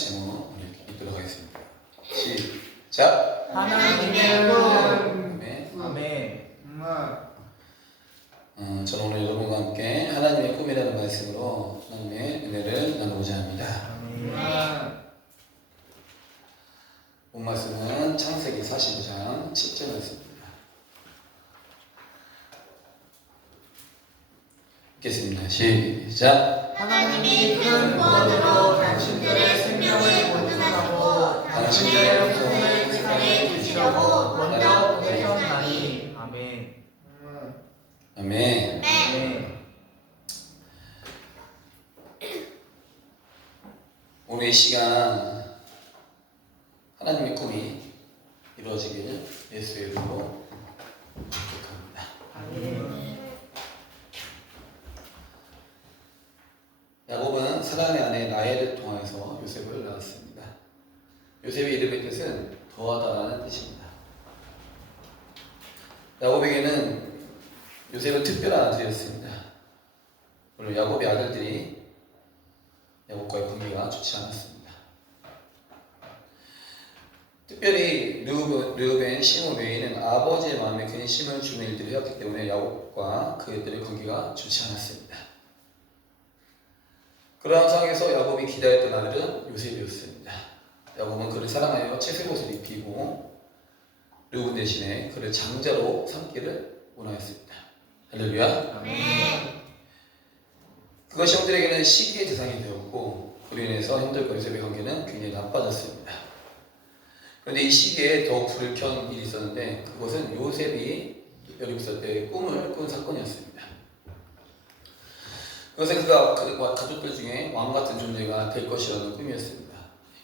제목 읽도록 하겠습니다. 시작. 하나님의 꿈. 아멘. 아멘. 저는 오늘 여러분과 함께 하나님의 꿈이라는 말씀으로 하나님의 은혜를 나누고자 합니다. 아멘. 본 말씀은 창세기 45장 10절 말씀입니다. 읽겠습니다. 시작. 하나님이 큰 구원으로 당신들의 생명을 보존하고 당신들의 후손을 세상에 주시려고 먼저 보내셨나니. 아멘. 아멘. 아멘. 오늘 이 시간 하나님의 꿈이 이루어지기를 예수의 이름으로 축복합니다. 아멘. 야곱은 사랑의 아내 라헬을 통하여서 요셉을 낳았습니다. 요셉의 이름의 뜻은 더하다라는 뜻입니다. 야곱에게는 요셉은 특별한 아들이었습니다. 물론 야곱의 아들들이 야곱과의 관계가 좋지 않았습니다. 특별히 르우벤, 시므온 외에는 아버지의 마음에 근심을 주는 일들을 해왔기 때문에 야곱과 그들의 관계가 좋지 않았습니다. 그러한 상황에서 야곱이 기다렸던 아들은 요셉이었습니다. 야곱은 그를 사랑하여 채색 옷을 입히고 르우벤 대신에 그를 장자로 삼기를 원하였습니다. 할렐루야. 아멘. 그것이 형들에게는 시기의 대상이 되었고 그로 인해서 형들과 요셉의 관계는 굉장히 나빠졌습니다. 그런데 이 시기에 더욱 불을 켠 일이 있었는데 그것은 요셉이 특별히 있을 때 꿈을 꾼 사건이었습니다. 그것은 그가 가족들 중에 왕같은 존재가 될 것이라는 꿈이었습니다.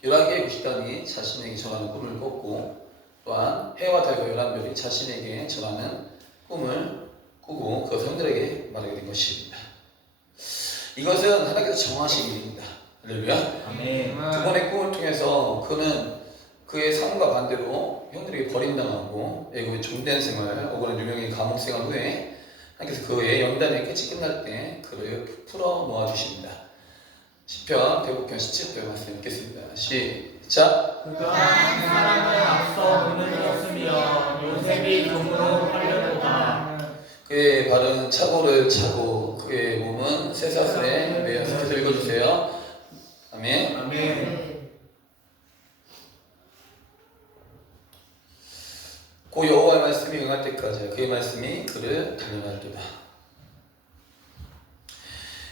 11개의 구식단이 자신에게 전하는 꿈을 꿨고 또한 해와 달과 11별이 자신에게 전하는 꿈을 꾸고 그것을 형들에게 말하게 된 것입니다. 이것은 하나님께서 정하신 일입니다. 할렐루야. 아멘. 두 번의 꿈을 통해서 그는 그의 삶과 반대로 형들에게 버림당하고 애굽의 종된 생활, 억울한 유명인 감옥 생활 후에 하나님께서 그의 연단의 끝이 끝날 때 그를 풀어 놓아 주십니다. 시편 105편 17절 말씀 읽겠습니다. 시작. 그가 한 사람을 앞서 무너졌으며 요셉이 종으로 팔렸도다. 그의 발은 차고를 차고 그의 몸은 쇠사슬에 매여서. 계속 읽어주세요. 아멘. 아멘. 그 여호와의 말씀이 응할 때까지 그의 말씀이 그를 단련하리로다.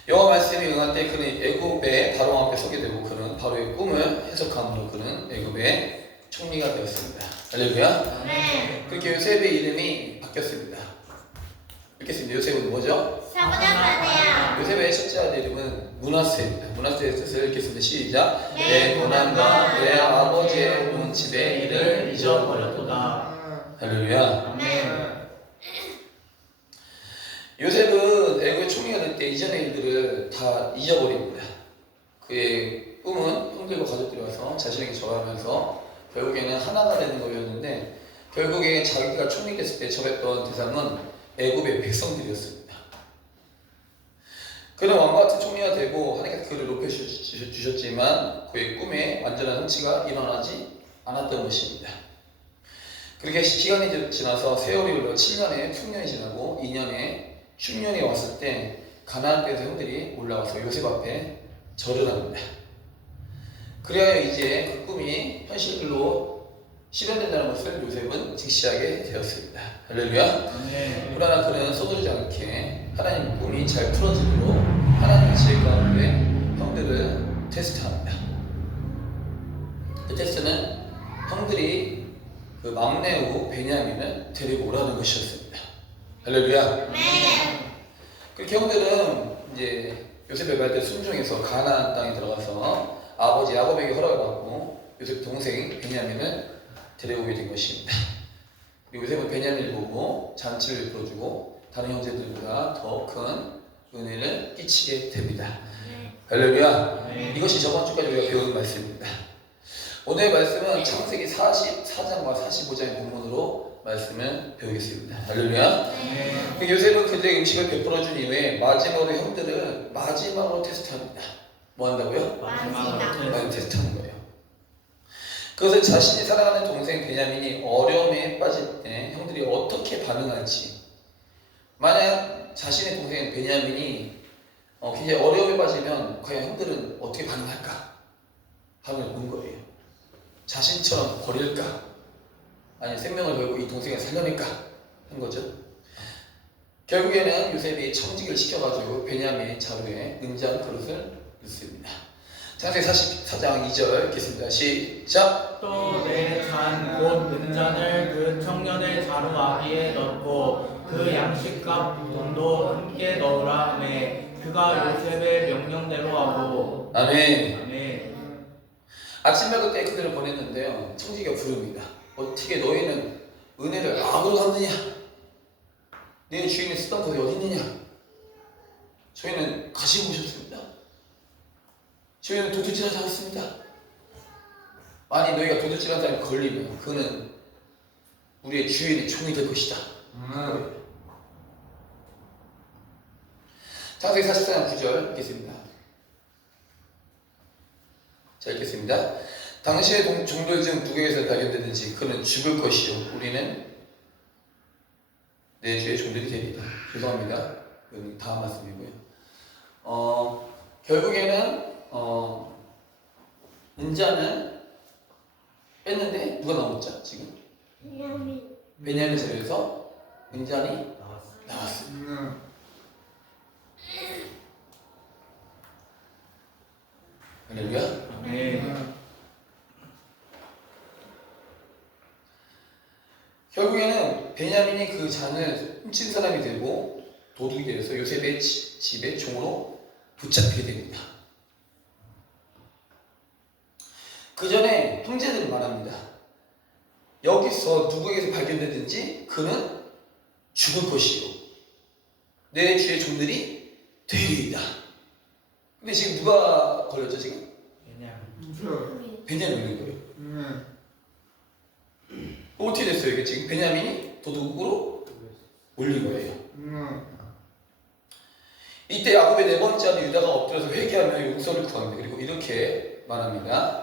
여호와 말씀이 응할 때 그는 애굽의 바로 앞에 서게 되고 그는 바로의 꿈을 해석함으로 그는 애굽의 총리가 되었습니다. 할렐루야. 네. 그렇게 요셉의 이름이 바뀌었습니다. 읽겠습니다. 요셉은 뭐죠? 사부장사네요. 요셉의 첫째 아들 이름은 므낫세입니다. 므낫세의 뜻을 읽겠습니다. 시작. 내 내 고난과 내 아버지의 온 집의 일을 잊어버렸도다. 할렐루야. 아멘. 요셉은 애굽의 총리가 될 때 이전의 일들을 다 잊어버립니다. 그의 꿈은 형들과 가족들이 와서 자신에게 절하면서 결국에는 하나가 되는 거였는데 결국에 자기가 총리 됐을 때 절했던 대상은 애굽의 백성들이었습니다. 그는 왕과 같은 총리가 되고 하나님께서 그를 높여주셨지만 그의 꿈에 완전한 성취가 일어나지 않았던 것입니다. 그렇게 시간이 지나서 세월이 흘러 7년의 풍년이 지나고 2년의 흉년이 왔을 때 가나안 땅에서 형들이 올라와서 요셉 앞에 절을 합니다. 그래야 이제 그 꿈이 현실로 실현된다는 것을 요셉은 직시하게 되었습니다. 할렐루야. 아멘. 그러나 그는 서두르지 않게 하나님 꿈이 잘 풀어지도록 하나님의 지혜 가운데 형들을 테스트합니다. 그 테스트는 형들이 그 막내 후 베냐민을 데리고 오라는 것이었습니다. 할렐루야. 그렇게 형들은 이제 요셉의 말대로 순종해서 가나안 땅에 들어가서 아버지 야곱에게 허락을 받고 요셉 동생 베냐민을 데려오게 된 것입니다. 그리고 요셉은 베냐민을 보고 잔치를 풀어주고 다른 형제들보다 더 큰 은혜를 끼치게 됩니다. 할렐루야. 이것이 저번 주까지 우리가 배운 말씀입니다. 오늘의 말씀은 창세기 44장과 45장의 본문으로 말씀을 배우겠습니다. 할렐루야. 요셉은 그들에게 음식을 베풀어 준 이후에 마지막으로 형들을 마지막으로 테스트합니다. 뭐 한다고요? 마지막 마지막 테스트하는 거예요. 그것은 자신이 사랑하는 동생 베냐민이 어려움에 빠질 때 형들이 어떻게 반응할지, 만약 자신의 동생 베냐민이 굉장히 어려움에 빠지면 과연 형들은 어떻게 반응할까 하는 본 거예요. 자신처럼 버릴까, 아니면 생명을 걸고 이 동생을 살려낼까 한 거죠. 결국에는 요셉이 청직을 시켜가지고 베냐민 자루에 은장 그릇을 넣습니다. 창세기 44장 2절 읽겠습니다. 시작. 또 내 잔 곧 은잔을 그 청년의 자루 아기에 넣고 그 양식값 돈도 함께 넣으라 하매 그가 요셉의 명령대로 하고. 아멘. 아멘. 아침 말고 때 그들을 보냈는데요, 청지기가 부릅니다. 어떻게 너희는 은혜를 악으로 갚느냐? 내 주인이 쓰던 것이 어디 있느냐? 저희는 가시고 오셨습니다. 저희는 도둑질하지 않았습니다. 만약 너희가 도둑질한 사람이 걸리면 그는 우리의 주인의 종이 될 것이다. 창세기 44장 9절 읽겠습니다. 자, 읽겠습니다. 당시의 종들 중 누구에게서 발견되든지 그는 죽을 것이요 우리는 내 주의 종들이 되리다. 죄송합니다. 이건 다음 말씀이고요. 결국에는 은잔을 뺐는데 누가 나왔죠? 지금 베냐민 자리에서 은잔이 나왔습니다. 할렐루야. 아멘. 결국에는 베냐민이 그 잔을 훔친 사람이 되고 도둑이 되어서 요셉의 집에 종으로 붙잡히게 됩니다. 그 전에 형제들은 말합니다. 여기서 누구에게서 발견되든지 그는 죽을 것이요 내 주의 종들이 되리이다. 근데 지금 누가 걸렸죠 지금? 베냐민이 거예요. 어떻게 됐어요 이게 지금? 베냐민이 도둑으로 몰린 거예요. 이때 야곱의 네 번째 아들 유다가 엎드려서 회개하며 용서를 구합니다. 그리고 이렇게 말합니다.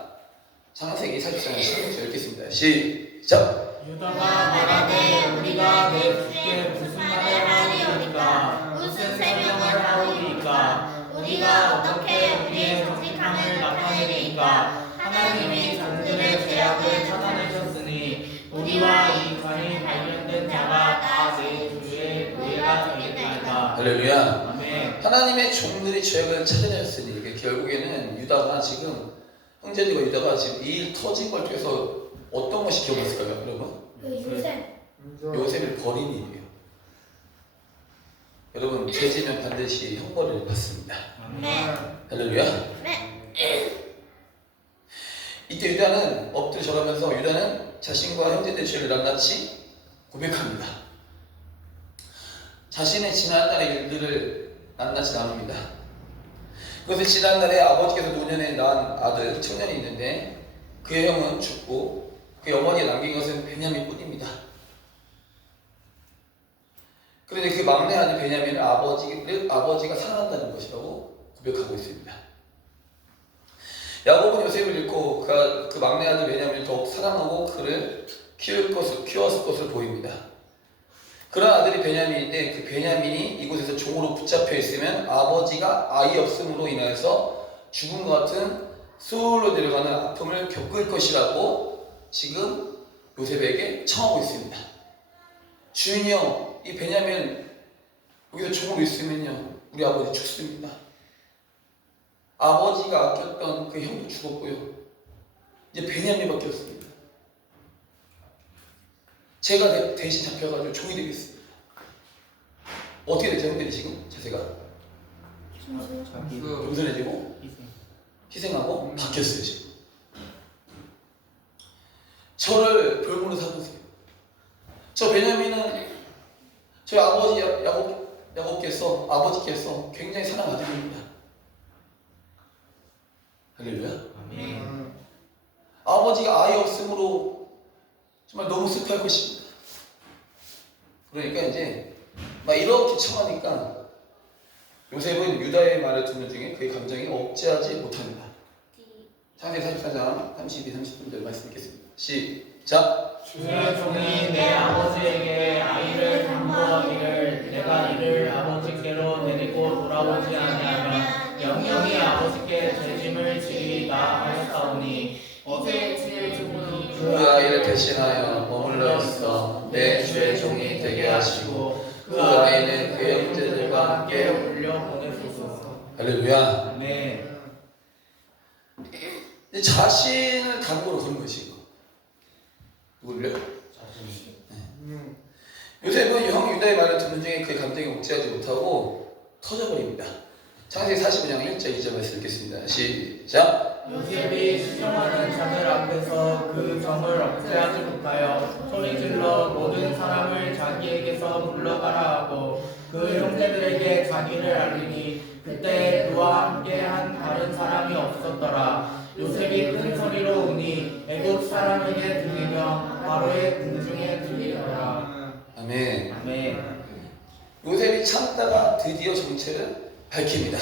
창세기 44장 16절 읽겠습니다. 시작. 유다가 말하되 우리가 내 주께 무슨 말을 하리오리까 무슨 세명을 하오리까 우리가 어떻게 우리의 정직함을 나타내리까 하나님이 종들의 죄악을 찾아내셨으니 우리와 이 잔이 발견된 자가 다 내 주의 노예가 되겠나이다. 할렐루야. 아멘. 하나님의 종들이 죄악을 찾아냈으니 이게 결국에는 유다가 지금 형제들과 유다가 지금 이 일 터진 걸 통해서 어떤 것이 기억났을까요 여러분? 요셉을 버린 일이에요. 여러분 죄지면 반드시 형벌을 받습니다. 할렐루야. 이때 유다는 엎드려 절하면서 유다는 자신과 형제들의 죄를 낱낱이 고백합니다. 자신의 지난날의 일들을 낱낱이 나눕니다. 그것은 지난날에 아버지께서 노년에 낳은 아들 청년이 있는데 그의 형은 죽고 그의 어머니가 남긴 것은 베냐민 뿐입니다. 그런데 그 막내 아들 베냐민을 아버지가 사랑한다는 것이라고 고백하고 있습니다. 야곱은 요셉을 잃고 그 막내 아들 베냐민을 더욱 사랑하고 그를 키웠을 것으로 보입니다. 그런 아들이 베냐민인데 그 베냐민이 이곳에서 종으로 붙잡혀 있으면 아버지가 아이 없음으로 인해서 죽음과 같은 수월로 내려가는 아픔을 겪을 것이라고 지금 요셉에게 청하고 있습니다. 주인이여, 이 베냐민 여기서 종으로 있으면요 우리 아버지 죽습니다. 아버지가 아꼈던 그 형도 죽었고요. 이제 베냐민밖에 없습니다. 제가 대신 잡혀가지고 종이 되겠습니다. 어떻게 되죠 형들이 지금 자세가? 겸손해지고 희생하고 바뀌었어요 지금. 저를 별물로 삼으세요. 저 베냐민은 저희 아버지 아버지께서 굉장히 사랑하는 아들입니다. 할렐루야. 아멘. 아버지가 아이 없음으로 정말 너무 슬퍼할 것입니다. 그러니까 이제 막 이렇게 청하니까 요셉은 유다의 말을 듣는 중에 그의 감정이 억제하지 못합니다. 창세기 44장 32, 33절 말씀 읽겠습니다. 시작. 주의 종이 내 아버지에게 아이를 당부하기를 내가 이를 아버지께로 데리고 돌아오지 아니하면 영영이 아버지께 죄짐을 지리이다 하였사오니 이제 주의 종이 그 아이를 대신하여 머물러 있어 내 주의 종이 되게 하시고 그 아이는 그의 형제들과 함께 올려보내소서. 할렐루야. 네. 자신을 감으로 그런 것이고 누구를요? 요셉은 형 유다의 말을 듣는 중에 그의 감정이 억제하지 못하고 터져버립니다. 창세기 45장 1절 2절 말씀 읽겠습니다. 시작. 요셉이 시정하는 자들 앞에서 그 정을 억제하지 못하여 소리질러 모든 사람을 자기에게서 물러가라 하고 그 형제들에게 자기를 알리니 그때 그와 함께한 다른 사람이 없었더라. 요셉이 큰 소리로 우니 애국 사람에게 들리며 바로의 궁중에 들리더라. 아멘. 아멘. 요셉이 참다가 드디어 정체를 밝힙니다.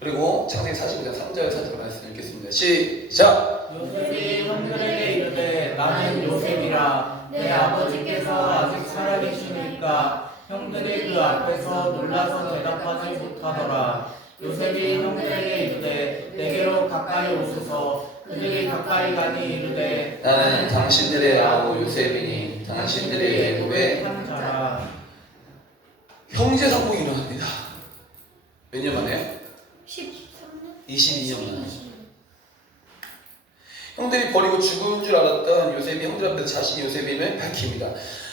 그리고 창세기 45장 3절 4절 말씀 읽겠습니다. 시작. 요셉이 형들에게 이르되 나는 요셉이라 내 아버지께서 아직 살아계시니까 형들이 그 앞에서 놀라서 대답하지 못하더라. 요셉이 형들에게 이르되 내게로 가까이 오소서. 그들이 가까이 가니 이르되 나는 당신들의 아우 요셉이니 당신들의 애굽의 한 자라. 형제 상봉이 일어납니다. 몇 년 만에요? 13년? 22년 만에. 형들이 버리고 죽은 줄 알았던 요셉이 형들 앞에서 자신이 요셉임을 밝힙니다.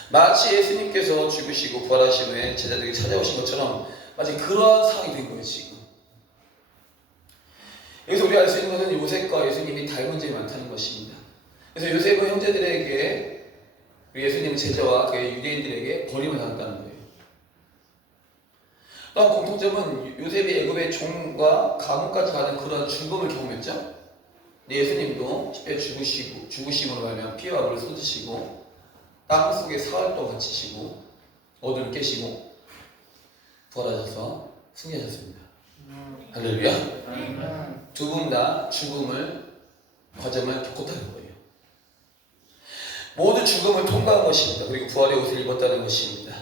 마치 예수님께서 죽으시고 부활하신 후에 제자들에게 찾아오신 것처럼 마치 그러한 상황이 된 거예요 지금. 여기서 우리가 알 수 있는 것은 요셉과 예수님이 닮은 점이 많다는 것입니다. 그래서 요셉은 형제들에게 우리 예수님 제자와 그의 유대인들에게 버림을 당했다는 거예요. 또한 공통점은 요셉이 애굽의 종과 감옥까지 가는 그런 죽음을 경험했죠. 근데 예수님도 십자가에 죽으심으로 말하면 피와 물을 쏟으시고 땅 속에 사흘 동안 갇히시고 어둠을 깨시고 부활하셔서 승리하셨습니다. 할렐루야. 두 분 다 과정을 겪었다는 거예요. 모두 죽음을 통과한 것입니다. 그리고 부활의 옷을 입었다는 것입니다.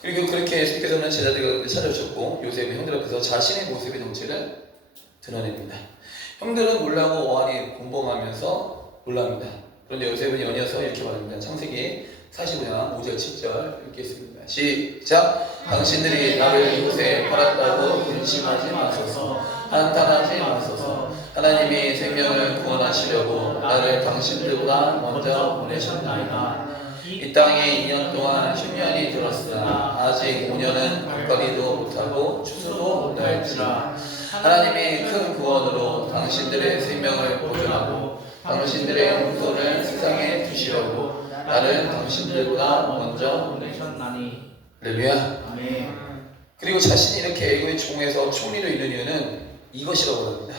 그리고 그렇게 예수님께서는 제자들에게 찾아오셨고 요셉의 형들 앞에서 자신의 모습의 정체를 드러냅니다. 형들은 놀라고 어안이 곤봉하면서 놀랍니다. 그런데 요셉은 연이어서 이렇게 말합니다. 창세기 45장 5절 7절 읽겠습니다. 시작. 당신들이 나를 이곳에 팔았다고 근심하지 마소서. 한탄하지 마소서. 하나님이 생명을 구원하시려고 나를 당신들보다 먼저 보내셨나이다. 이 땅에 2년 동안 흉년이 들었으나 아직 5년은 가까이도 못하고 추수도 못할지라. 하나님이 큰 구원으로 당신들의 생명을 보존하고 당신들의 영혼을 세상에 두시려고 나를 당신들보다 먼저 보내셨나니. 할렐루야. 아멘. 그리고 자신이 이렇게 애굽의 종에서 총리로 이른 이유는 이것이라고 합니다.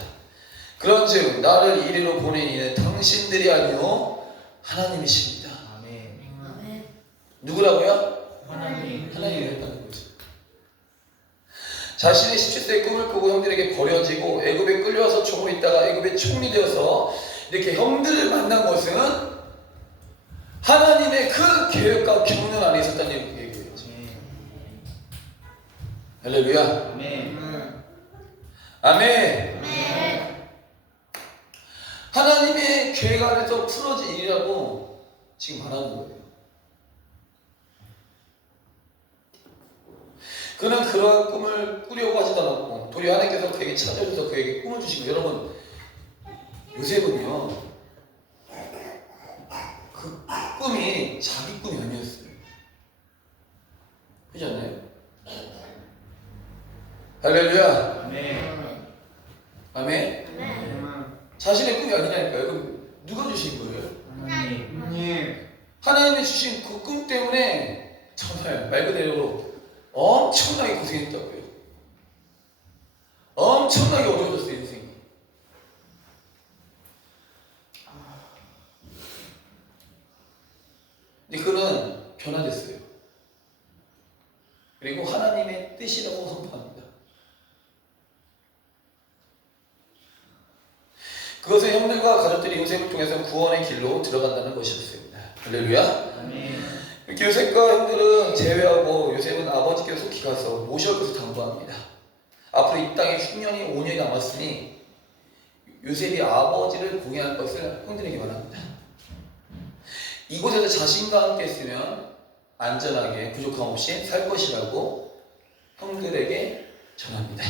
그런즉 나를 이리로 보낸 이는 당신들이 아니요 하나님이십니다. 아멘. 아멘. 누구라고요? 하나님. 하나님이 했다는 거죠. 자신이 17세에 꿈을 꾸고 형들에게 버려지고 애굽에 끌려와서 종으로 있다가 애굽의 총리 되어서 이렇게 형들을 만난 것은 하나님의 그 계획과 경륜 안에 있었다는 얘기예요. 할렐루야. 아멘. 아멘. 아멘. 하나님의 계획 안에서 풀어진 일이라고 지금 말하는 거예요. 그는 그러한 꿈을 꾸려고 하지도 않았고 도리어 하나님께서 그에게 찾아오셔서 그에게 꿈을 주시고 여러분 요셉은요 그 꿈이 자기 꿈이 아니었어요. 그렇지 않나요? 할렐루야. 아멘. 아멘. 아멘. 자신의 꿈이 아니냐니까요. 그럼 누가 주신 거예요? 하나님. 하나님이 주신 그 꿈 때문에 정말 말 그대로 엄청나게 고생했다고요. 엄청나게 어려워졌어요, 인생이. 근데 그는 변화됐어요. 그리고 하나님의 뜻이라고 선포합니다. 형제와 가족들이 요셉을 통해서 구원의 길로 들어간다는 것이었습니다. 할렐루야. 아멘. 이렇게 요셉과 형들은 제외하고 요셉은 아버지께서 속히 가서 모셔올 것을 당부합니다. 앞으로 이 땅에 흉년이 5년이 남았으니 요셉이 아버지를 공양할 것을 형들에게 말합니다. 이곳에서 자신과 함께 있으면 안전하게 부족함 없이 살 것이라고 형들에게 전합니다.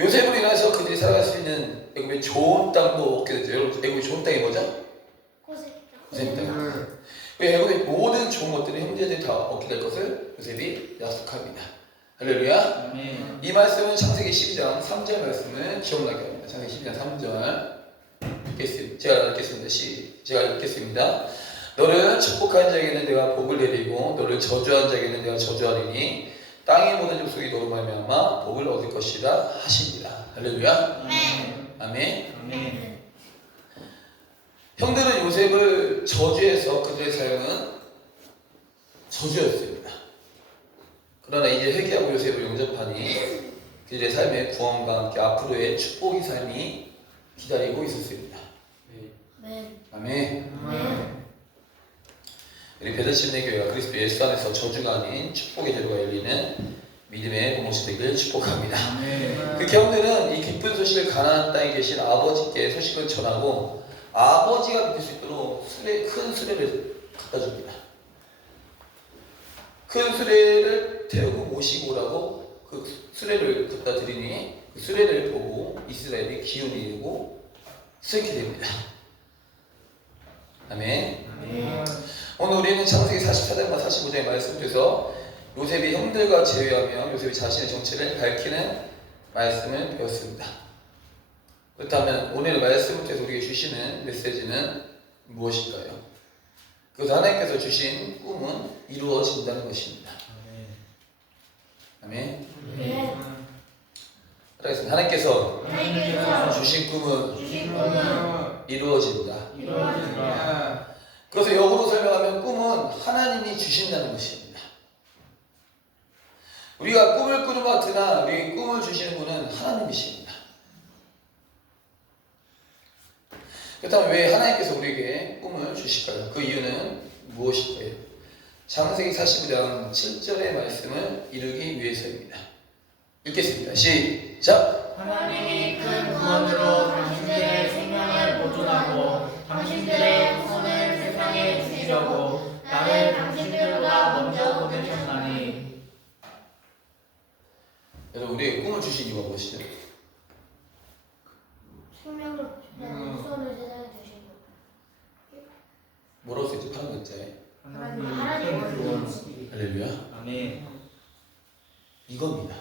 요셉으로 인해서 그들이 살아갈 수 있는 애굽의 좋은 땅도 얻게 됐죠. 여러분, 애굽의 좋은 땅이 뭐죠? 고센 땅. 애굽의 모든 좋은 것들을 형제들이 다 얻게 될 것을 요셉이 약속합니다. 할렐루야. 아멘. 이 말씀은 창세기 12장 3절 말씀을 기억나게 합니다. 창세기 12장 3절 읽겠습니다. 제가 읽겠습니다. 너를 축복한 자에게는 내가 복을 내리고 너를 저주한 자에게는 내가 저주하리니 땅의 모든 족속이 너로 말미암아 복을 얻을 것이라 하십니다. 할렐루야. 아멘. 아멘. 형들은 요셉을 저주해서 그들의 삶은 저주였습니다. 그러나 이제 회개하고 요셉을 용접하니 그들의 삶의 구원과 함께 앞으로의 축복의 삶이 기다리고 있었습니다. 아멘. 우리 베들시내 교회가 그리스도 예수 안에서 저주가 아닌 축복의 제도가 열리는 믿음의 공동체 되기를 축복합니다. 아멘. 그 형들은 이 기쁜 소식을 가나안 땅에 계신 아버지께 소식을 전하고 아버지가 믿을 수 있도록 큰 수레를 갖다 줍니다. 큰 수레를 태우고 모시고 오라고 그 수레를 갖다 드리니 그 수레를 보고 이스라엘이 기운이 일고 수행케 됩니다. 아멘. 오늘 우리는 창세기 44장과 45장의 말씀에서 요셉이 형들과 제외하며 요셉이 자신의 정체를 밝히는 말씀을 배웠습니다. 그렇다면 오늘의 말씀을 통해서 우리에게 주시는 메시지는 무엇일까요? 그것은 하나님께서 주신 꿈은 이루어진다는 것입니다. 아멘. 따라하겠습니다. 하나님께서 주신 꿈은 이루어진다. 그래서 역으로 설명하면 꿈은 하나님이 주신다는 것입니다. 우리가 꿈을 꾸는 것 같으나 우리 꿈을 주시는 분은 하나님이십니다. 그렇다면 왜 하나님께서 우리에게 꿈을 주실까요? 그 이유는 무엇일까요? 창세기 45장 7절의 말씀을 이루기 위해서입니다. 읽겠습니다. 시작! 하나님이 큰 구원으로 당신들의 생명을 보존하고 당신들의 후손을 세상에 주시려고 나를 당신들보다 먼저 보내셨나니. 여러분, 우리에게 꿈을 주신 이유가 무엇이죠? 생명을 우선을 세상에 주신 것. 뭐라고 써있지? 파란 글자에 하나님의 큰 구원. 할렐루야. 아멘. 이겁니다.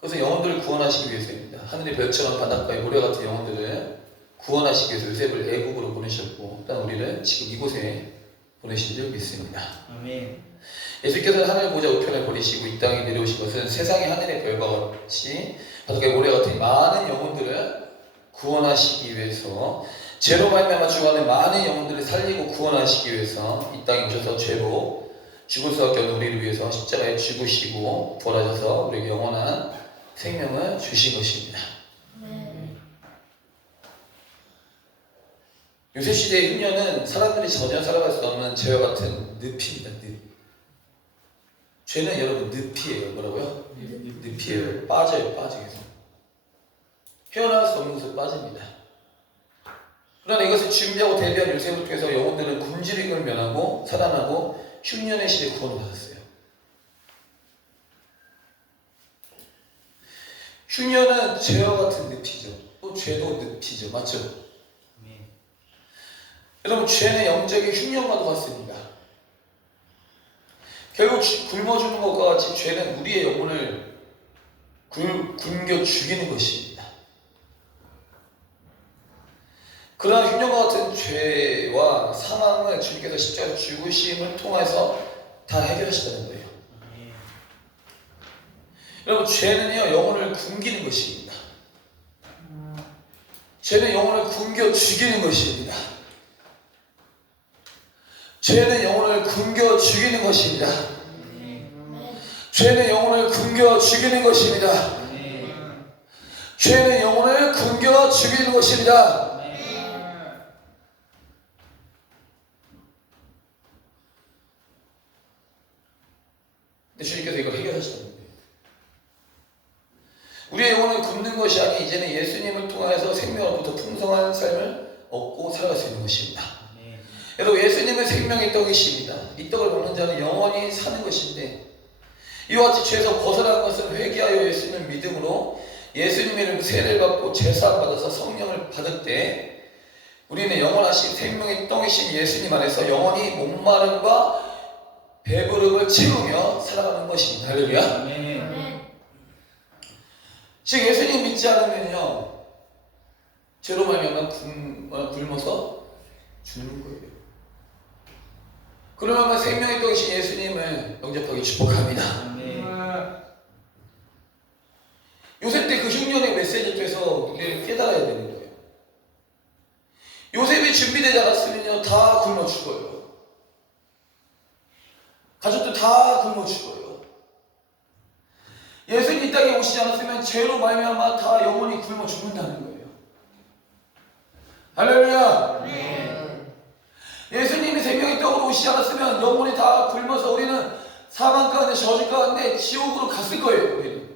그래서 영혼들을 구원하시기 위해서입니다. 하늘의 별처럼 바닷가의 모래 같은 영혼들을 구원하시기 위해서 요셉을 애국으로 보내셨고 또 우리를 지금 이곳에 보내신 줄 믿습니다. 아멘. 예수께서는 하늘 보좌 우편을 버리시고 이 땅에 내려오신 것은 세상의 하늘의 별과 같이 바닷가의 모래 같은 많은 영혼들을 구원하시기 위해서 죄로 말미암아 죽어가는 많은 영혼들을 살리고 구원하시기 위해서 이 땅에 오셔서 죄로 죽을 수밖에 없는 우리를 위해서 십자가에 죽으시고 부활하셔서 우리에게 영원한 생명을 주신 것입니다. 요새 시대의 흉년은 사람들이 전혀 살아갈 수 없는 죄와 같은 늪입니다. 늪. 죄는 여러분 늪이에요. 뭐라고요? 늪이에요. 빠져요. 계속. 헤어나올 수 없는 곳으로 빠집니다. 그러나 이것을 준비하고 대비한 요셉을 통해서 영혼들은 굶주림을 면하고 살아나고 흉년의 시대에 구원을 받았어요. 흉년은 죄와 같은 늪이죠. 또 죄도 늪이죠. 맞죠? 아멘. 여러분, 죄는 영적인 흉년과도 같습니다. 결국 굶어주는 것과 같이 죄는 우리의 영혼을 굶겨 죽이는 것입니다. 그러나 흉년과 같은 죄와 사망을 주님께서 십자가에서 죽으심을 통해서 다 해결하시다는 거예요. 아멘. 여러분, 죄는요 영혼을 굶기는 것입니다. 죄는 영혼을 굶겨 죽이는 것입니다. 죄는 영혼을 굶겨 죽이는 것입니다. 죄는 영혼을 굶겨 죽이는 것입니다. 죄는 영혼을 굶겨 죽이는 것입니다. 근데 주님께서 이걸 해결하시는 거예요. 우리의 영혼을 굶는 것이 아니 이제는 예수님을 통하여서 생명으로부터 풍성한 삶을 얻고 살아갈 수 있는 것입니다. 여러분, 예수님은 생명의 떡이십니다. 이 떡을 먹는 자는 영원히 사는 것인데, 이와 같이 죄에서 벗어난 것은 회개하여 예수님을 믿음으로 예수님의 이름으로 세례를 받고 제사를 받아서 성령을 받을 때 우리는 영원하신 생명의 떡이신 예수님 안에서 영원히 목마름과 배부름을 채우며 살아가는 것입니다. 할렐루야. 네. 즉 예수님 믿지 않으면요, 죄로 말미암아 굶어서 죽는 거예요. 그러면 생명의 떡이신 예수님을 영접하기 축복합니다. 요셉 때 그 흉년의 메시지를 통해서 우리는 깨달아야 되는 거예요. 요셉이 준비되지 않았으면요, 다 굶어 죽어요. 가족들 다 굶어 죽어요. 예수님 이 땅에 오시지 않았으면 죄로 말미암아 다 영원히 굶어 죽는다는 거예요. 할렐루야. 네. 예수님이 생명의 떡으로 오시지 않았으면 영혼이 다 굶어서 우리는 사망 가운데 저주 가운데 지옥으로 갔을 거예요. 우리는.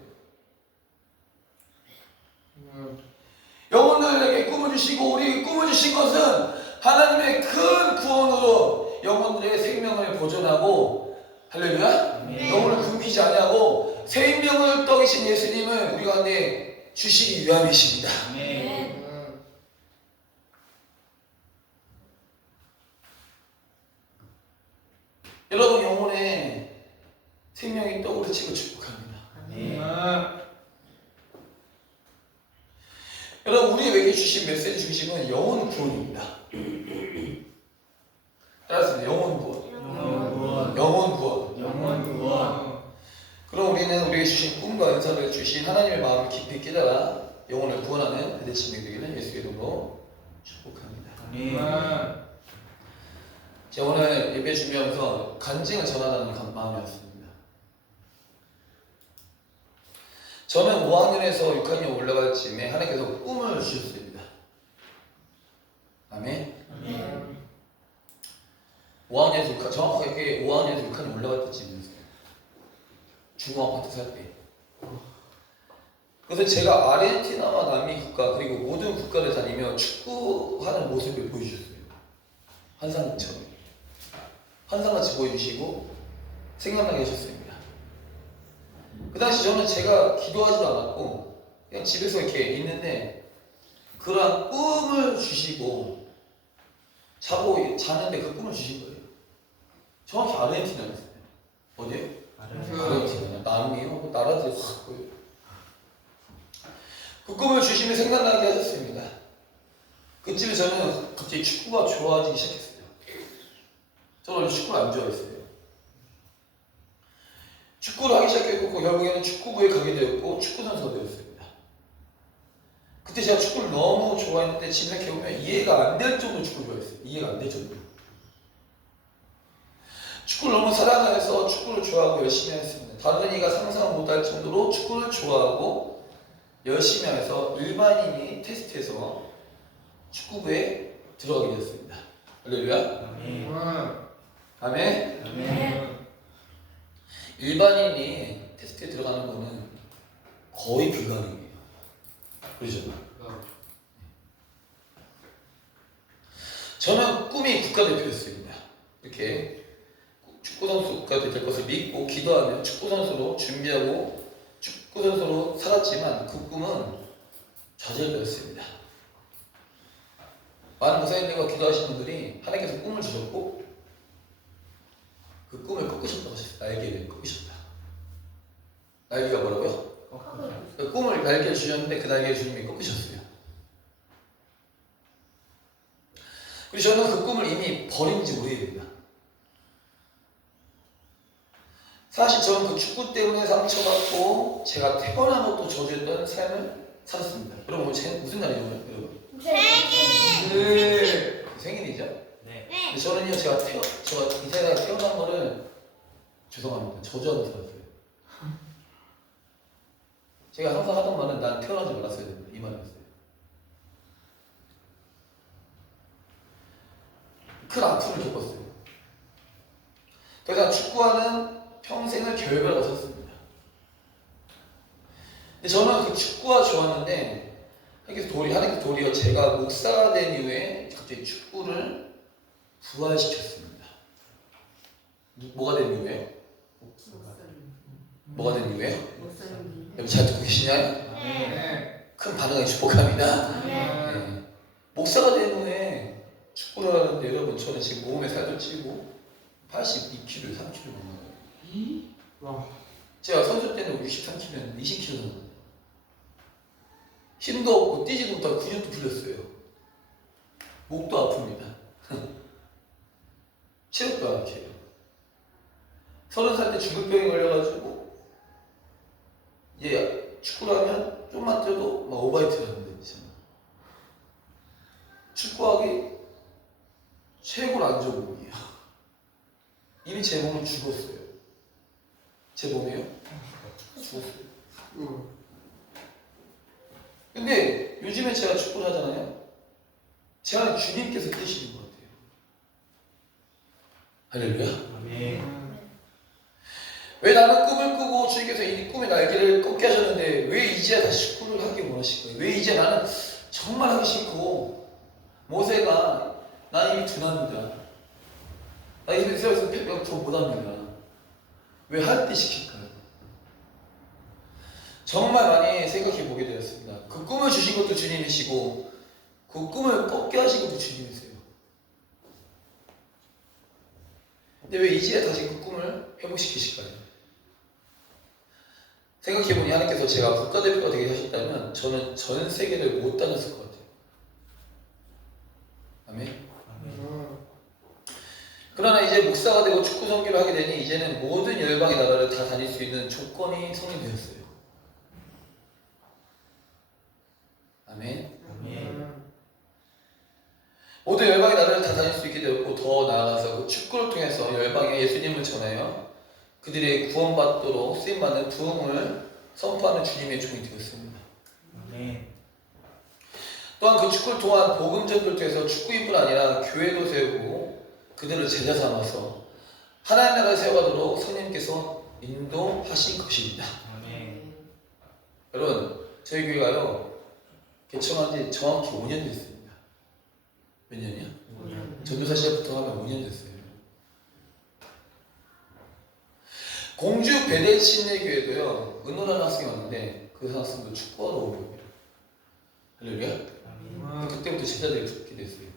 영혼들에게 꿈을 주시고 우리에게 꿈을 주신 것은 하나님의 큰 구원으로 영혼들의 생명을 보존하고, 할렐루야, 영혼을 굶기지 아니하고 생명을 떡이신 예수님을 우리 가운데 주시기 위함이십니다. 네. 여러분, 영혼에 생명의 떡으로 치고 축복합니다. 여러분, 우리에게 주신 메시지 중심은 영혼 구원입니다. 따라서 영혼 구원. 영혼 구원. 그럼 우리는 우리에게 주신 꿈과 은사를 주신 하나님의 마음을 깊이 깨달아 영혼을 구원하는 대대치명이 되기를 예수의 이름으로 축복합니다. 제가 오늘 예배 준비하면서 간증을 전하라는 마음이었습니다. 저는 5학년에서 6학년 올라갈 즈음에 하나님께서 꿈을 주셨습니다. 아멘. 5학년에서 정확하게 5학년에서 6학년 올라갈 때쯤이었어요. 중고 아파트 살 때. 그래서 제가 아르헨티나와 남미 국가 그리고 모든 국가를 다니며 축구하는 모습을 보여주셨어요. 환상처럼. 환상같이 보여주시고 생각나게 하셨습니다. 그 당시 저는 제가 기도하지도 않았고 그냥 집에서 이렇게 있는데 그러한 꿈을 주시고 자는데 그 꿈을 주신 거예요. 정확히 아르헨티나였어요. 어디요? 아르헨티나. 남미요? 나라들이 확 보여요. 그 꿈을 주시며 생각나게 하셨습니다. 그쯤에 저는 갑자기 축구가 좋아지기 시작했어요. 저는 원래 축구를 안 좋아했어요. 축구를 하기 시작했고 결국에는 축구부에 가게 되었고 축구 선수가 되었습니다. 그때 제가 축구를 너무 좋아했는데 지금 생각해보면 이해가 안 될 정도로 축구를 좋아했어요. 이해가 안 될 정도로. 축구를 너무 사랑해서 축구를 좋아하고 열심히 했습니다. 다른 이가 상상 못할 정도로 축구를 좋아하고 열심히 해서 일반인이 테스트해서 축구부에 들어가게 되었습니다. 할렐루야. 아멘. 일반인이 테스트에 들어가는 거는 거의 불가능해요. 그러죠? 저는 꿈이 국가대표였습니다. 이렇게 축구선수가 될 것을 믿고 기도하며 축구선수로 준비하고 축구선수로 살았지만 그 꿈은 좌절되었습니다. 많은 목사님들과 기도하시는 분들이 하나님께서 꿈을 주셨고 그 꿈을 꺾으셨다고 하셨어요. 날개를 꺾으셨다. 날개가 뭐라고요? 그 꿈을 날개를 주셨는데 그 날개를 주님이 꺾으셨어요. 그리고 저는 그 꿈을 이미 버린지 오래됩니다. 사실 저는 그 축구 때문에 상처받고 제가 태어난 것도 저주했던 삶을 살았습니다. 여러분 오늘 무슨 날이죠? 여러분? 생일이죠? 네. 근데 저는요 제가 이 세상에 태어난 거를 죄송합니다. 저주하고 살았어요. 제가 항상 하던 말은 난 태어나지 말았어야 된다 이 말이었어요. 큰 아픔을 겪었어요. 그래서 축구와는 평생을 결별하고 섰습니다. 근데 저는 그 축구가 좋았는데 하나님께서 도리어 제가 목사가 된 이후에 갑자기 축구를 부활시켰습니다. 뭐가 된 이유예요? 뭐가 된 이유예요? 여러분 잘 듣고 계시나요? 네. 큰 반응의 축복합니다. 네. 네. 목사가 된 후에 축구를 하는데 여러분 저는 지금 몸에 살도 찌고 82kg, 3kg 먹는 거예요. 제가 선수 때는 63kg면 20kg 먹는 힘도 없고 뛰지도 못하고 근육도 풀렸어요. 목도 아픕니다. 체력도 안 해요. 30살 때 중국병에 걸려가지고 이제 축구를 하면 좀만 뛰어도 막 오바이트를 하는데 축구하기 최고로 안 좋은 몸이에요. 이미 제 몸은 죽었어요. 제 몸이에요? 죽었어요. 근데 요즘에 제가 축구를 하잖아요. 제 안에 주님께서 뛰시는 것 같아요. 할렐루야. 아멘. 왜 나는 꿈을 꾸고 주님께서 이 꿈의 날개를 꺾게 하셨는데 왜 이제 다시 축구를 하기 원하실 거예요? 왜 이제 나는 정말 하기 싫고 모세가 나는 이미 둔합니다. 나 이제 이스라엘에서 패배가 더 못합니다. 왜 할 때 시킬까요? 정말 많이 생각해 보게 되었습니다. 그 꿈을 주신 것도 주님이시고 그 꿈을 꺾게 하신 것도 주님이세요. 근데 왜 이제 다시 그 꿈을 회복시키실까요? 생각해보니 하나님께서 제가 국가대표가 되게 하셨다면 저는 전 세계를 못 다녔을 것 같아요. 아멘. 그러나 이제 목사가 되고 축구 선교를 하게 되니 이제는 모든 열방의 나라를 다 다닐 수 있는 조건이 성립되었어요. 아멘. 아멘. 모든 열방의 나라를 다 다닐 수 있게 되었고 더 나아가서 그 축구를 통해서 열방에 예수님을 전하여 그들의 구원받도록 쓰임받는 부흥을 선포하는 주님의 종이 되었습니다. 아멘. 또한 그 축구를 통한 복음 전도를 통해서 축구인뿐 아니라 교회도 세우고 그들을 제자 삼아서 하나님 나라를 세워가도록 성령님께서 인도하신 것입니다. 아멘. 여러분 저희 교회가요 개청한 지 정확히 5년 됐습니다. 몇 년이야? 5년. 전도사 시절부터 하면 5년 됐어요. 공주 베델 신례교회도요 은호라는 학생이 왔는데 그 학생도 축구하러 온 거예요. 할렐루야. 아멘. 그때부터 제자들이 붙게 됐어요.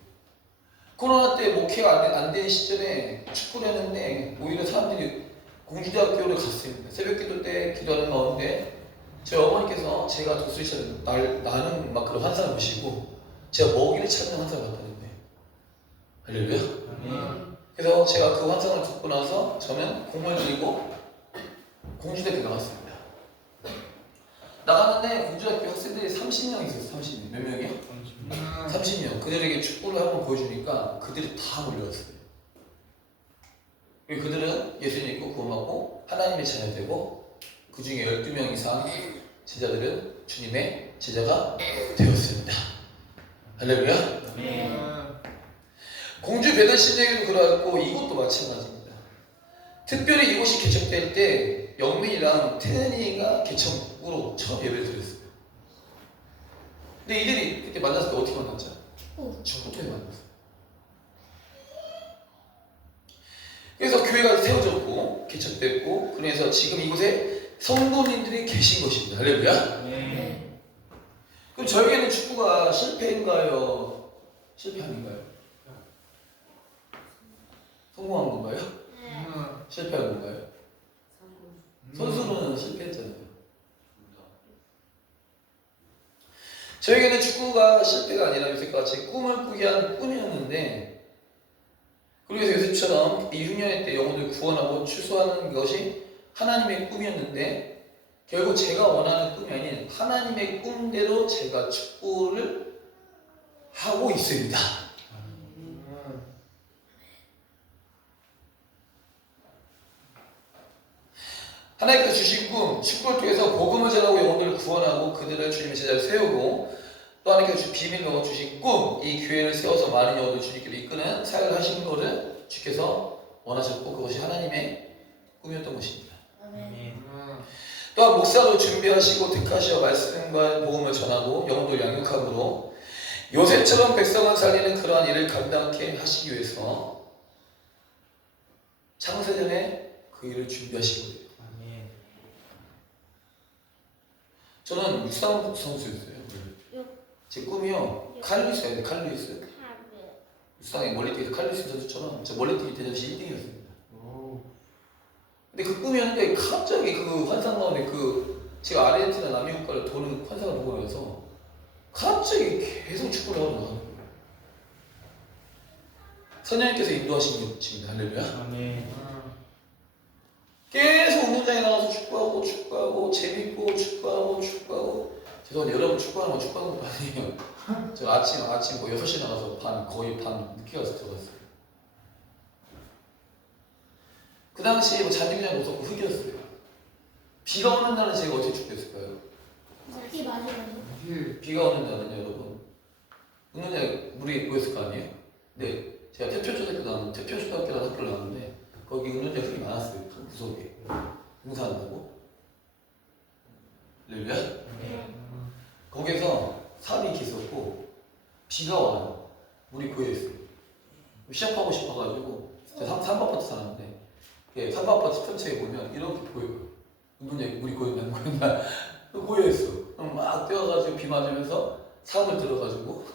코로나 때 목회가 안 된 시절에 축구를 했는데 오히려 사람들이 공주대학교를 갔습니다. 새벽기도 때 기도하는 가운데 저희 어머니께서 제가 독수리처럼 나는 막 그런 환상을 보시고 제가 먹이를 찾는 환상을 봤다는데 할렐루야. 아멘. 그래서 제가 그 환상을 듣고 나서 저는 공을 들고 공주대학교 나갔습니다. 나갔는데 공주대학교 학생들이 30명 있었어요. 30명. 몇 명이요? 30명. 그들에게 축구를 한번 보여주니까 그들이 다 몰려왔어요. 그리고 그들은 예수님 믿고 구원받고 하나님의 자녀 되고 그 중에 12명 이상 제자들은 주님의 제자가 되었습니다. 할렐루야. 아멘. 공주 베델 신례교도 그러했고 이곳도 마찬가지입니다. 특별히 이곳이 개척될 때 영민이랑 태은이가 개척으로 처음 예배를 드렸어요. 근데 이들이 그때 만났을 때 어떻게 만났죠? 축구팀에 만났어요. 그래서 교회가 세워졌고 개척됐고 그래서 지금 이곳에 성도님들이 계신 것입니다. 할렐루야. 아멘. 그럼 저에게는 축구가 실패인가요? 실패 아닌가요? 성공한 건가요? 실패한 건가요? 선수는 실패했잖아요. 저에게는 축구가 실패가 아니라 요새까지 제 꿈을 꾸게 한 꿈이었는데 그리고 요새처럼 이 흉년의 때 영혼을 구원하고 추수하는 것이 하나님의 꿈이었는데 결국 제가 원하는 꿈이 아닌 하나님의 꿈대로 제가 축구를 하고 있습니다. 하나님께서 주신 꿈, 축구를 통해서 복음을 전하고 영혼들을 구원하고 그들을 주님의 제자로 세우고 또 하나님께서 비밀로 주신 꿈, 이 교회를 세워서 많은 영혼들을 주님께로 이끄는 사역을 하시는 것을 주께서 원하셨고 그것이 하나님의 꿈이었던 것입니다. 아멘. 또한 목사로 준비하시고 택하시어 말씀과 복음을 전하고 영혼들 양육함으로 요셉처럼 백성을 살리는 그러한 일을 감당케 하시기 위해서 창세전에 그 일을 준비하시고 아멘. 저는 육상 선수였어요. 제 꿈이요 칼루이스예요. 칼루이스. 육상에 멀리뛰기 칼루이스 선수처럼 저 멀리뛰기 대전시 1등이었습니다. 근데 그 꿈이었는데 갑자기 그 환상 가운데 제가 아르헨티나 남미국가를 도는 환상을 보고 나서 갑자기 계속 축구를 하러 나가는 거예요. 선생님께서 인도하신 것입니다. 할렐루야. 아멘. 계속 운동장에 나가서 축구하고 재밌고 축구하고 죄송한데 여러분 축구하는 건 것도 아니에요. 저 아침 뭐 6시에 나가서 거의 반 늦게 가서 들어갔어요. 그 당시에 뭐 잔디그냥 없었고 흙이었어요. 비가 오는 날은 제가 어떻게 축구했을까요? 비 맞으면서. 비가 오는 날은요 여러분 운동장에 물이 고였을 거 아니에요? 네, 제가 태평초등학교라는 학교를 나왔는데 거기 운동장에 흙이 많았어요. 한 구석에 공사한다고. 할렐루야? 거기서 삽이 이렇게 있었고 비가 와요. 물이 고여있어요. 시합하고 싶어가지고 제가 3번 아파트 사는데 3번 아파트 편차에 보면 이렇게 보여요. 운동장에 물이 고였나 안 고였나 고여있어. 그럼 막 뛰어가지고 비 맞으면서 삽을 들어가지고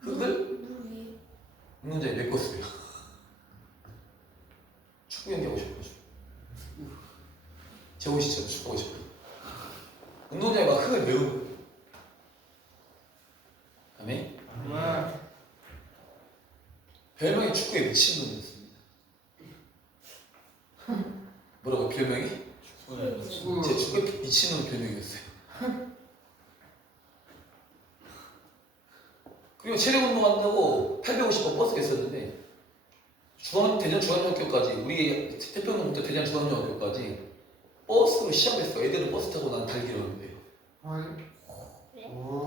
흙을 운동장에 메꿨어요. 축구 경기하고 싶어가지고 제 옷이죠. 축구하고 싶어요. 운동장에 막 흙을 메우는 거예요. 아멘? 별명이 축구에 미친놈이었습니다. 뭐라고 별명이? 제 축구에 미친놈 별명이었어요. 그리고 체력 운동한다고 850번 버스가 있었는데 대전 중앙중학교까지 우리 태평로부터 대전 중앙중학교까지 버스로 시합했어. 애들은 버스 타고 난 달기로 하는데요.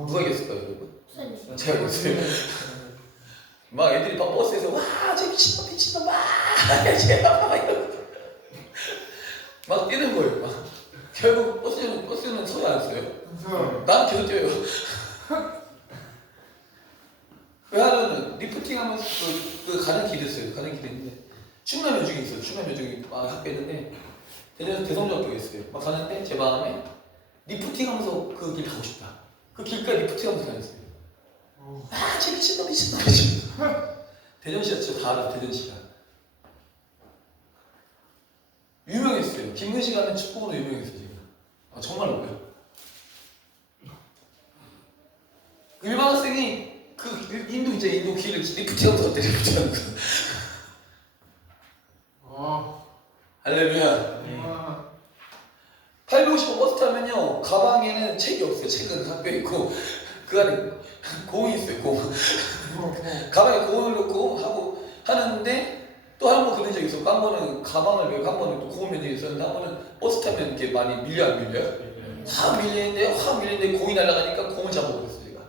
누가 이겼을까요 여러분? 제가 이겼어요. 막 애들이 막 버스에서 와저 미친놈 막 제가 막 이러고 막 뛰는 거예요. 막 결국 버스는 서지 않았어요. 나는 계속 뛰어요. 그 하루는 리프팅 하면서 가는 길이 있어요. 가는 길이 있는데 충남 여중이 있어요. 충남 여중이 학교 있는데 대성중학교가 있어요. 막 가는데 제 마음에 리프팅 하면서 그 길 가고 싶다. 그 길까지 리프팅 하면서 다녔어요. 저 미친놈. 대전시가 다 알아요. 대전시가 유명했어요. 김근식 하는 축구부로 유명했어요. 제가 정말로요. 일반 학생이 인도 길을 리프팅 하면서 어때 리프팅 하면서 할렐루야. 850번 버스 타면요 가방에는 책이 없어요. 책은 학교에 있고 그 안에 공이 있어요. 공. 가방에 공을 넣고 하는데 또 한 번 그런 적이 있어. 한 번은 가방을 메고 한 번은 또 공을 메는 적이 있었는데 한 번은 버스 타면 이렇게 많이 밀려 안 밀려요? 확 밀리는데 공이 날아가니까 공을 잡아버렸어요. 제가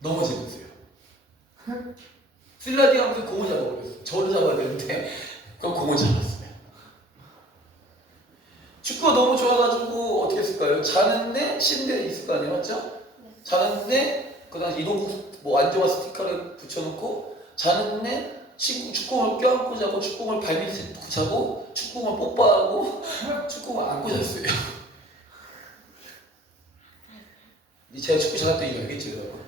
넘어지겠어요. 슬라이딩 하면서 공을 잡아버렸어요. 저를 잡아야 되는데 그럼 공을 잡았어요. 축구가 너무 좋아가지고 어떻게 했을까요? 자는데 침대에 있을 거 아니에요, 맞죠? 자는데 그 당시 이동국 안정화 스티커를 붙여놓고 자는데 축구공을 껴안고 자고 축구공을 발밑에 놓고 자고 축구공을 뽀뽀하고 축구공을 안고 잤어요. 제가 축구 잘했던 이유 알겠죠, 여러분?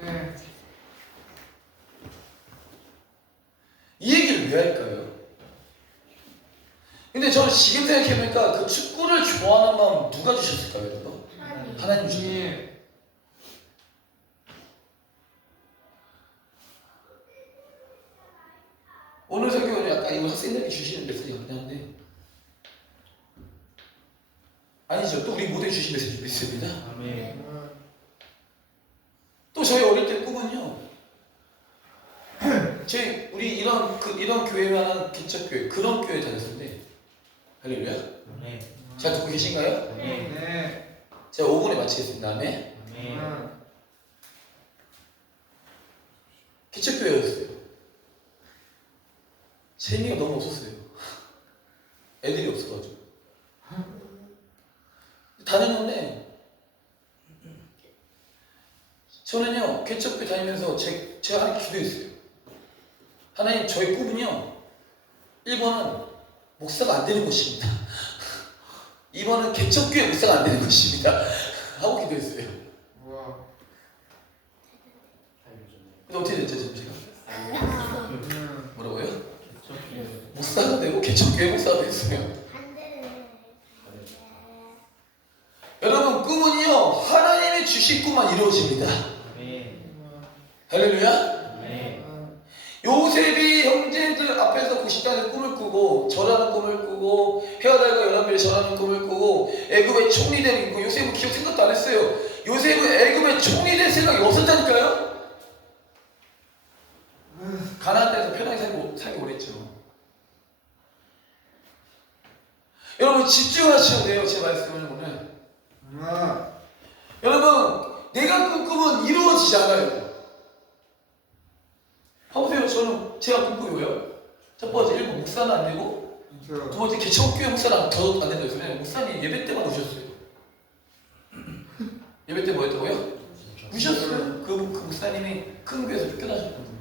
네. 이 얘기를 왜 할까요? 근데 저는 지금 생각해보니까 그 축구를 좋아하는 마음 누가 주셨을까요, 여러분? 하나님 주셨어요. 오늘 설교는 약간 이거 학생들이 주시는 메시지 같긴 한데 아니죠. 또 우리 모두에 주신 메시지도 있습니다. 아멘. 또 저희 어릴 때 꿈은요. 우리 이런 교회만 한 기적교회 그런 교회 다녔는데 할렐루야. 아멘. 잘 듣고 계신가요? 아멘. 네. 제가 5분에 마치겠습니다. 아멘. 아멘. 개척교회였어요. 재미가 너무 없었어요. 애들이 없어가지고. 다녔는데 저는요 개척교회 다니면서 제가 하나님 기도했어요. 하나님 저의 꿈은요 1번은 목사가 안 되는 것입니다. 2번은 개척교회 목사가 안 되는 것입니다. 하고 기도했어요. 우와. 근데 어떻게 됐죠 지금 제가? 뭐라고요? 개척교회. 목사가 되고 개척교회 목사가 됐어요. 여러분 꿈은요 하나님이 주신 꿈만 이루어집니다. 아멘. 할렐루야. 아멘. 요셉이 형제들 앞에서 90단의 꿈을 꾸고 절하는 꿈을 꾸고 헤어달과 열한별이 절하는 꿈을 꾸고 애굽의 총리 되는 거 요셉은 기억 생각도 안 했어요. 요셉은 애굽의 총리 될 생각이 없었다니까요. 가나안 땅에서 편하게 살기 원했죠. 여러분 집중하셔야 돼요. 제 말씀을 오늘. 여러분 내가 꾼 꿈은 이루어지지 않아요. 봐보세요. 저는 제가 꾼 꿈이 뭐예요? 첫 번째 1번 목사는 안 되고 두 번째 개척교회 목사는 더 안 된다고 했어요. 목사님 예배 때만 오셨어요. 예배 때 뭐 했다고요? 우셨어요. 그 목사님이 큰 교회에서 쫓겨나셨거든요.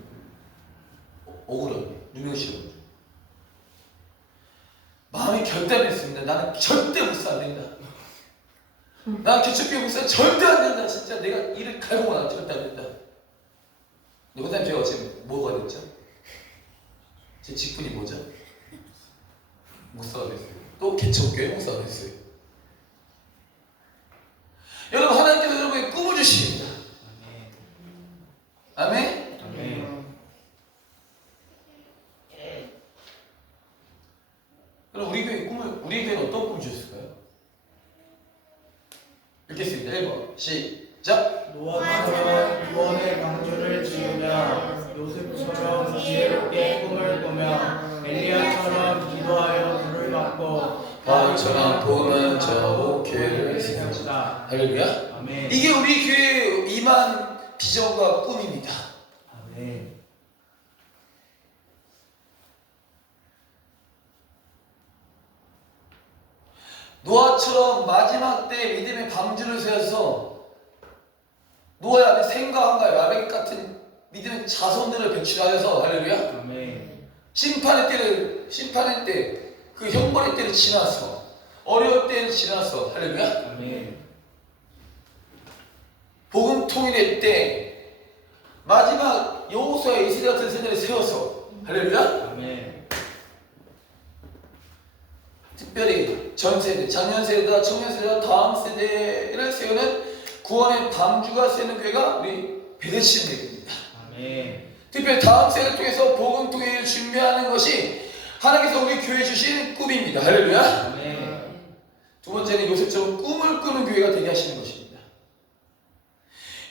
억울하게 누명시로 마음이 결단했습니다. 나는 절대 목사 안 된다. 나는 개척교회 목사 절대 안 된다. 진짜 내가 일을 갈고 나는 절대 안 된다. 근데 선생님 제가 지금 뭐가 됐죠? 제 직분이 뭐죠? 목사가 됐어요. 또 개척교회 목사가 됐어요. 여러분 하나님께서 여러분에게 꿈을 주십니다. 아멘? 아멘. 그럼 우리 교회는 어떤 꿈을 주셨을까요? 읽겠습니다. 1번 시작. 노아처럼 구원의 방주를 지으며 요셉처럼 지혜롭게 꿈을 꾸며 엘리야처럼 기도하여 불을 받고 바울처럼 복음을 전하고 교회를 세웠다. 할렐루야. 아멘. 이게 우리 교회의 이만 비전과 꿈입니다. 아멘. 노아처럼 마지막 때 믿음의 방주를 세워서 노아의 아들 셈과 함과 야벳 같은 믿음의 자손들을 배출하여서 할렐루야. 아멘. 심판의 때 그 형벌의 때를 지나서 어려울 때를 지나서 할렐루야. 아멘. 복음 통일의 때 마지막 여호수아 이스라엘 같은 세대를 세워서 할렐루야. 아멘. 특별히 전 세대, 작년 세대다, 청년 세대다, 다음 세대를 세우는 구원의 방주가 세우는 교회가 우리 베데시 교회입니다. 아멘. 특별히 다음 세대를 통해서 복음 통일을 준비하는 것이 하나님께서 우리 교회에 주신 꿈입니다. 할렐루야. 아멘. 두 번째는 요셉처럼 꿈을 꾸는 교회가 되게 하시는 것입니다.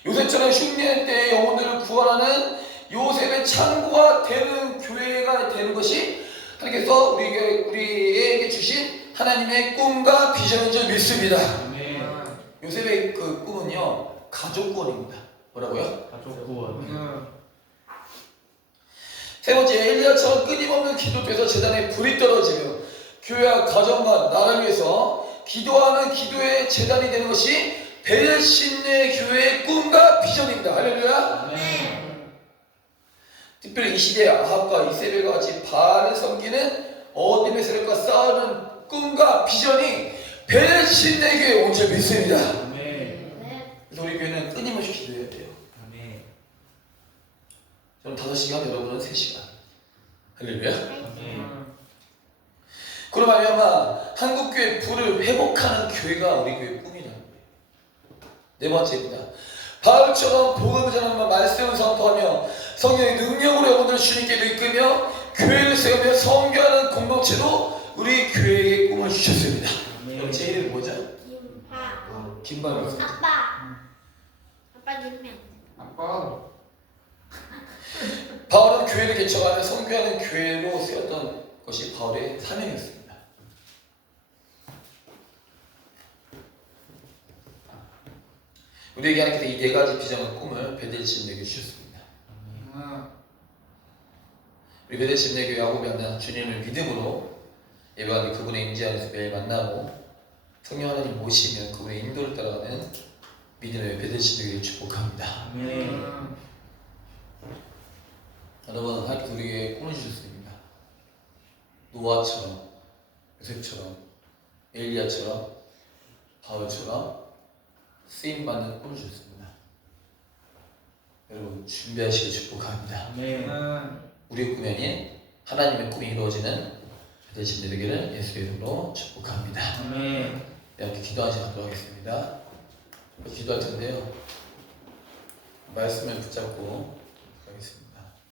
요셉처럼 흉년 때의 영혼들을 구원하는 요셉의 창고가 되는 교회가 되는 것이 하나님께서 우리에게 주신 하나님의 꿈과 비전인 줄 믿습니다. 아멘. 요셉의 그 꿈은요 가족구원입니다. 뭐라고요? 가족 구원. 세 번째, 엘리야처럼 끊임없는 기도 통해서 제단에 불이 떨어지며 교회와 가정과 나라를 위해서 기도하는 기도의 제단이 되는 것이 베레신의 교회의 꿈과 비전입니다. 할렐루야. 아멘. 특별히 이 시대의 아합과 이세벨과 같이 바알을 섬기는 어둠의 세력과 싸우는 꿈과 비전이 베레신의 교회에 온 줄 믿습니다. 아멘. 그래서 우리 교회는 끊임없이 기도해야 돼요. 아멘. 저는 5시간, 여러분은 3시간. 할렐루야. 아멘. 그로 말미암아 한국교회 불을 회복하는 교회가 우리 교회의 꿈이라는 거예요. 네 번째입니다. 바울처럼 복음을 전하며 말씀을 선포하며 성령의 능력으로 여러분들을 주님께로 이끌며 교회를 세우며 섬겨하는 공동체로 우리 교회의 꿈을 주셨습니다. 여러분 제 이름이 뭐죠? 김발 목사. 아빠 이름이 아빠. 바울은 교회를 개척하며 선교하는 교회로 세웠던 것이 바울의 사명이었습니다. 우리에게 하나님께서 이 네 가지 비전과 꿈을 베델 침례교회 주셨습니다. 우리 베델 침례교회 야곱이 하나 주님을 믿음으로 예배하는 그분의 임재 안에서 매일 만나고 성령 하나님 모시면 그분의 인도를 따라가는 믿음의 베델 침례교회를 축복합니다. 아멘. 여러분, 하나님께서 우리에게 꿈을 주셨습니다. 노아처럼, 요셉처럼, 엘리야처럼, 바울처럼 쓰임받는 꿈을 주셨습니다. 여러분, 준비하시길 축복합니다. 아멘. 우리의 꿈이 아닌 하나님의 꿈이 이루어지는 베델 침례교회를 예수의 이름으로 축복합니다. 아멘. 네, 함께 기도하시 도록 하겠습니다. 기도할 텐데요. 말씀을 붙잡고